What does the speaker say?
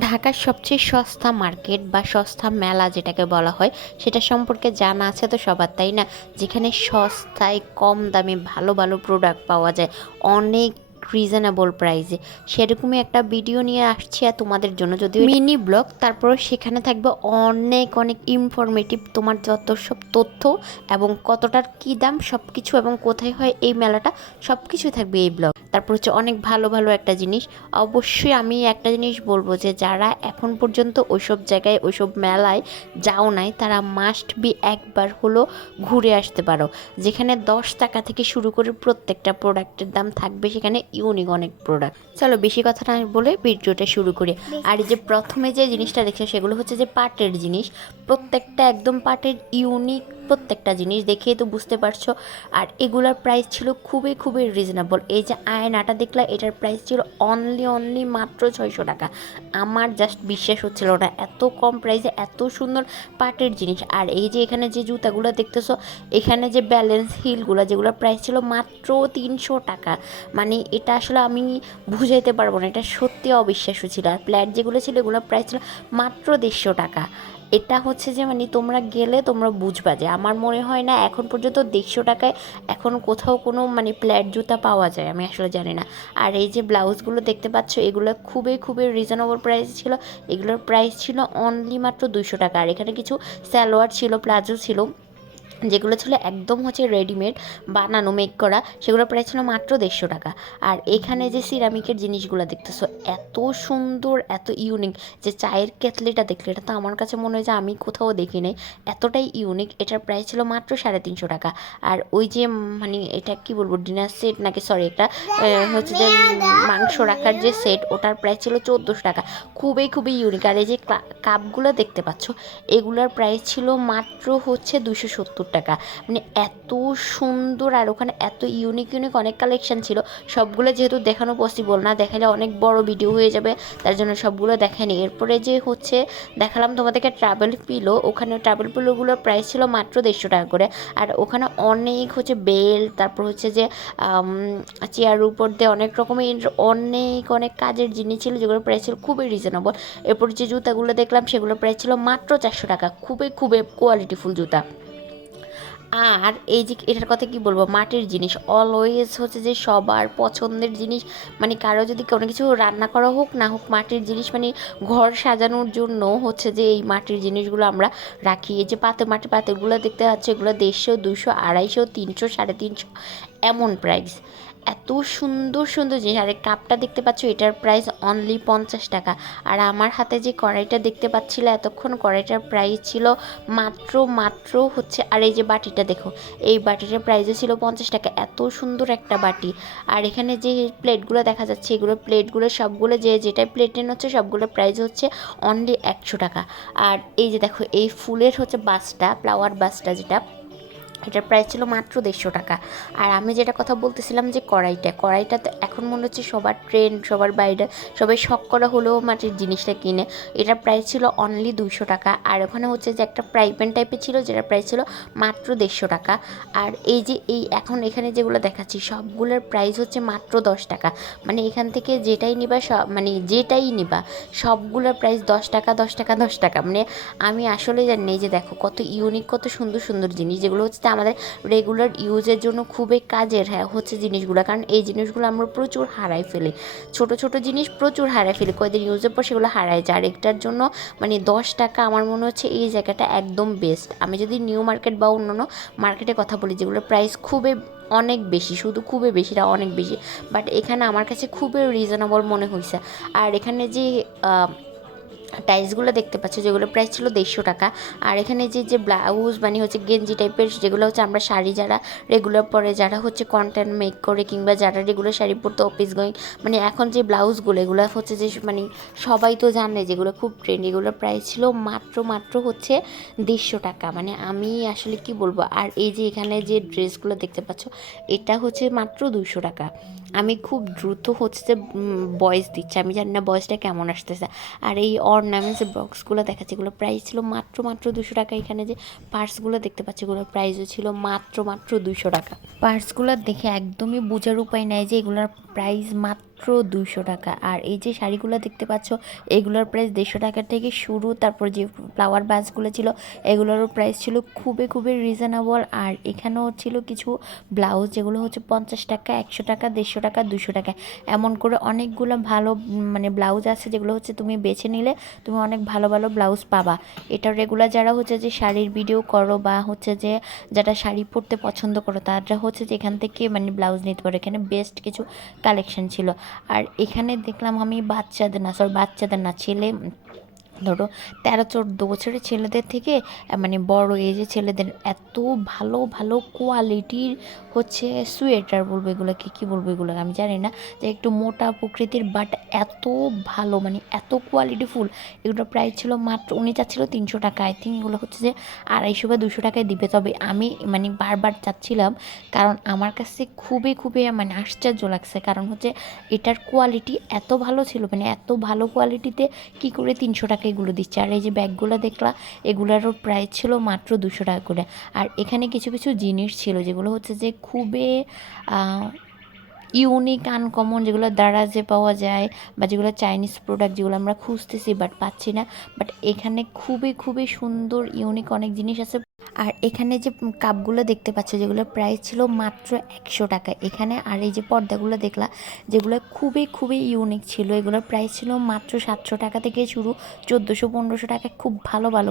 ঢাকার সবচেয়ে সস্তা মার্কেট বা সস্তা মেলা যেটাকে বলা হয়, সেটা সম্পর্কে জানা আছে তো সবার, তাই না? যেখানে সস্তায় কম দামে ভালো ভালো প্রোডাক্ট পাওয়া যায়। অনেক রিজনেবল প্রাইসে সেরকমই একটা ভিডিও নিয়ে আসছি আর তোমাদের জন্য। যদিও মিনি ব্লগ তারপর সেখানে থাকবে অনেক অনেক ইনফরমেটিভ তোমার যত সব তথ্য এবং কতটার কী দাম সব কিছু এবং কোথায় হয় এই মেলাটা সব কিছুই থাকবে এই ব্লগ তারপর হচ্ছে অনেক ভালো ভালো একটা জিনিস। অবশ্যই আমি একটা জিনিস বলব যে, যারা এখন পর্যন্ত ওইসব জায়গায়, ওইসব মেলায় যাও নাই, তারা মাস্ট বি একবার হলো ঘুরে আসতে পারো। যেখানে দশ টাকা থেকে শুরু করে প্রত্যেকটা প্রোডাক্টের দাম থাকবে সেখানে ইউনিক অনেক প্রোডাক্ট চলো বেশি কথা না বলে ভিডিওটা শুরু করি। আর যে প্রথমে যে জিনিসটা দেখছে সেগুলো হচ্ছে যে পাটের জিনিস। প্রত্যেকটা একদম পাটের ইউনিক প্রত্যেকটা জিনিস দেখেই তো বুঝতে পারছ। আর এগুলার প্রাইস ছিল খুবই খুবই রিজনেবল এই যে আয়নাটা দেখলা এটার প্রাইস ছিল অনলি অনলি মাত্র ছয়শো টাকা। আমার জাস্ট বিশ্বাস হচ্ছিল না। এত কম প্রাইসে এত সুন্দর পাটের জিনিস। আর এই যে এখানে যে জুতাগুলো দেখতেছো, এখানে যে ব্যালেন্স হিলগুলো যেগুলো প্রাইস ছিল মাত্র তিনশো টাকা। মানে এটা আসলে আমি বুঝাইতে পারব না। এটা সত্যি অবিশ্বাস্য ছিল। আর প্ল্যাট যেগুলো ছিল এগুলো প্রাইস ছিল মাত্র দেড়শো টাকা। এটা হচ্ছে যে মানে তোমরা গেলে তোমরা বুঝবা যে আমার মনে হয় না এখন পর্যন্ত দেড়শো টাকায় এখন কোথাও কোনো মানে প্ল্যাট জুতা পাওয়া যায়, আমি আসলে জানি না। আর এই যে ব্লাউজগুলো দেখতে পাচ্ছ, এগুলো খুবই খুবই রিজনেবল প্রাইস ছিল। এগুলোর প্রাইস ছিল অনলি মাত্র দুশো টাকা। আর এখানে কিছু স্যালোয়ার ছিল, প্লাজো ছিল। যেগুলো ছিল একদম হচ্ছে রেডিমেড বানানো মেক করা, সেগুলো প্রায় ছিল মাত্র দেড়শো টাকা। আর এখানে যে সিরামিকের জিনিসগুলো দেখতেছো, এত সুন্দর, এত ইউনিক যে চায়ের কেতলিটা দেখলে, এটা তো আমার কাছে মনে হয় যে আমি কোথাও দেখি নাই, এতটাই ইউনিক এটার প্রাইস ছিল মাত্র সাড়ে তিনশো টাকা। আর ওই যে মানে এটা কি বলব ডিনার সেট নাকি সরি এটা হচ্ছে যে মাংস রাখার যে সেট ওটার প্রাইস ছিল চোদ্দোশো টাকা। খুবই খুবই ইউনিক আর এই যে কাপগুলো দেখতে পাচ্ছ, এগুলোর প্রাইস ছিল মাত্র হচ্ছে দুশো সত্তর টাকা। মানে এত সুন্দর আর ওখানে এত ইউনিক ইউনিক অনেক কালেকশন ছিল। সবগুলো যেহেতু দেখানো পসিবল না দেখালে অনেক বড় ভিডিও হয়ে যাবে, তার জন্য সবগুলো দেখায়নি এরপরে যে হচ্ছে, দেখালাম তোমাদেরকে ট্রাভেল পিলো ওখানে ট্রাভেল পিলোগুলোর প্রাইস ছিল মাত্র দেড়শো টাকা করে। আর ওখানে অনেক হচ্ছে বেল তারপর হচ্ছে যে চেয়ার উপর দিয়ে অনেক রকমের অনেক অনেক কাজের জিনিস ছিল যেগুলো প্রাইস ছিল খুবই রিজনেবল এরপর যে জুতাগুলো দেখলাম, সেগুলোর প্রাইস ছিল মাত্র চারশো টাকা। খুবই খুবই কোয়ালিটিফুল জুতা। আর এই যে এটার কথা কি বলব? মাটির জিনিস। অলওয়েজ হচ্ছে যে সবার পছন্দের জিনিস। মানে কারও যদি কোনো কিছু রান্না করা হোক, না হোক মাটির জিনিস মানে ঘর সাজানোর জন্য হচ্ছে যে এই মাটির জিনিসগুলো আমরা রাখি। এই যে পাতে মাটির পাতেগুলো দেখতে পাচ্ছি, এগুলো দেড়শো দুশো আড়াইশো, তিনশো, সাড়ে তিনশো, এমন প্রাইস এত সুন্দর সুন্দর জিনিস। আর এই কাপটা দেখতে পাচ্ছ, এটার প্রাইস অনলি পঞ্চাশ টাকা। আর আমার হাতে যে কড়াইটা দেখতে পাচ্ছিলে, এতক্ষণ কড়াইটার প্রাইস ছিল মাত্র মাত্র হচ্ছে, আর এই যে বাটিটা দেখো, এই বাটিটার প্রাইসও ছিল পঞ্চাশ টাকা। এত সুন্দর একটা বাটি। আর এখানে যে প্লেটগুলো দেখা যাচ্ছে, এগুলো প্লেটগুলো সবগুলো যে যেটা প্লেট হচ্ছে, সবগুলোর প্রাইস হচ্ছে অনলি একশো টাকা। আর এই যে দেখো, এই ফুলের হচ্ছে বাসটা ফ্লাওয়ার বাসটা যেটা এটার প্রাইস ছিল মাত্র দেড়শো টাকা। আর আমি যেটা কথা বলতেছিলাম যে কড়াইটা কড়াইটা তো এখন মনে হচ্ছে সবার ট্রেন্ড সবার বাইরে, সবাই শখ করা হলেও মাটির জিনিসটা কিনে। এটার প্রাইস ছিল অনলি দুইশো টাকা। আর ওখানে হচ্ছে যে একটা প্রাইপেন টাইপের ছিল, যেটার প্রাইস ছিল মাত্র দেড়শো টাকা। আর এই যে এই এখন এখানে যেগুলো দেখাচ্ছি, সবগুলোর প্রাইস হচ্ছে মাত্র দশ টাকা। মানে এখান থেকে যেটাই নিবা সব মানে যেটাই নিবা, সবগুলোর প্রাইস দশ টাকা দশ টাকা দশ টাকা। মানে আমি আসলে জানি যে দেখো কত ইউনিক কত সুন্দর সুন্দর জিনিস। যেগুলো হচ্ছে আমাদের রেগুলার ইউজের জন্য খুবই কাজের হ্যাঁ হচ্ছে জিনিসগুলো। কারণ এই জিনিসগুলো আমরা প্রচুর হারাই ফেলি। ছোট ছোট জিনিস প্রচুর হারাই ফেলি। কয়েকদিন ইউজের পর সেগুলো হারায় যায়। আর একটার জন্য মানে দশ টাকা আমার মনে হচ্ছে এই জায়গাটা একদম বেস্ট আমি যদি নিউ মার্কেট বা অন্যান্য মার্কেটে কথা বলি, যেগুলোর প্রাইস খুবই অনেক বেশি, শুধু খুবই বেশি না, অনেক বেশি বাট এখানে আমার কাছে খুবই রিজনেবল মনে হয়েছে আর এখানে যে টাইলসগুলো দেখতে পাচ্ছ যেগুলো প্রাইস ছিল দেড়শো টাকা। আর এখানে যে যে ব্লাউজ মানে হচ্ছে গেঞ্জি টাইপের যেগুলো হচ্ছে আমরা শাড়ি যারা রেগুলার পরে, যারা হচ্ছে কন্টেন্ট মেক করে, কিংবা যারা রেগুলার শাড়ি পরতে অফিস গোয়িং মানে এখন যে ব্লাউজগুলো এগুলো হচ্ছে যে মানে সবাই তো জানে যেগুলো খুব ট্রেন্ড এগুলোর প্রাইস ছিল মাত্র মাত্র হচ্ছে দেড়শো টাকা। মানে আমি আসলে কি বলব? আর এই যে এখানে যে ড্রেসগুলো দেখতে পাচ্ছ, এটা হচ্ছে মাত্র দুশো টাকা। আমি খুব দ্রুত হচ্ছে বয়েস দিচ্ছি। আমি জানি না বয়েসটা কেমন আসতেছে। আর এই অর্নামেন্টস বক্সগুলো দেখাচ্ছে, এগুলো প্রাইস ছিল মাত্র মাত্র দুশো টাকা। এখানে যে পার্সগুলো দেখতে পাচ্ছি, এগুলোর প্রাইসও ছিল মাত্র মাত্র দুশো টাকা। পার্সগুলো দেখে একদমই বোঝার উপায় নাই যে এগুলোর প্রাইস মাত্র দুইশো টাকা। আর এই যে শাড়িগুলো দেখতে পাচ্ছ, এগুলোর প্রাইস দেড়শো টাকা থেকে শুরু। তারপর যে ফ্লাওয়ার বাসগুলো ছিল এগুলোরও প্রাইস ছিল খুবই খুবই রিজনেবল আর এখানেও ছিল কিছু ব্লাউজ যেগুলো হচ্ছে পঞ্চাশ টাকা, একশো টাকা, দেড়শো টাকা দুশো টাকা। এমন করে অনেকগুলো ভালো মানে ব্লাউজ আছে, যেগুলো হচ্ছে তুমি বেছে নিলে তুমি অনেক ভালো ভালো ব্লাউজ পাবা। এটা রেগুলার যারা হচ্ছে যে শাড়ির ভিডিও করো বা হচ্ছে যে যারা শাড়ি পরতে পছন্দ করো, তারা হচ্ছে যে এখান থেকে মানে ব্লাউজ নিতে পারো। এখানে বেস্ট কিছু কালেকশন ছিল। আর এখানে দেখলাম আমি বাচ্চাদের না সরি বাচ্চাদের না ছেলে ধরো তেরো চোদ্দ বছরের ছেলেদের থেকে মানে বড় এজে ছেলেদের এত ভালো ভালো কোয়ালিটির হচ্ছে সোয়েটার বলব এগুলোকে, কী বলব এগুলো আমি জানি না, যে একটু মোটা প্রকৃতির বাট এত ভালো মানে এত কোয়ালিটিফুল এগুলো প্রাইস ছিল মাত্র, উনি চাচ্ছিল তিনশো টাকা আই থিঙ্ক এগুলো হচ্ছে যে আড়াইশো বা দুশো টাকায় দিবে। তবে আমি মানে বারবার চাচ্ছিলাম, কারণ আমার কাছে খুবই খুবই মানে আশ্চর্য লাগছে, কারণ হচ্ছে এটার কোয়ালিটি এত ভালো ছিল মানে এত ভালো কোয়ালিটিতে কি করে তিনশো টাকা এগুলো দিচ্ছে। আর এই যে ব্যাগগুলো দেখলা, এগুলোরও প্রাইস ছিল মাত্র দুশো টাকা করে। আর এখানে কিছু কিছু জিনিস ছিল যেগুলো হচ্ছে যে খুবই ইউনিক আনকমন যেগুলো যে পাওয়া যায় বা যেগুলো চাইনিজ প্রোডাক্ট যেগুলো আমরা খুঁজতেছি বাট পাচ্ছি না। বাট এখানে খুবই খুবই সুন্দর ইউনিক অনেক জিনিস আছে। আর এখানে যে কাপগুলো দেখতে পাচ্ছ, যেগুলো প্রাইস ছিল মাত্র একশো টাকা। এখানে আর এই যে পর্দাগুলো দেখলাম যেগুলো খুবই খুবই ইউনিক ছিল, এগুলোর প্রাইস ছিল মাত্র সাতশো টাকা থেকে শুরু, চোদ্দোশো, পনেরোশো টাকা, খুব ভালো ভালো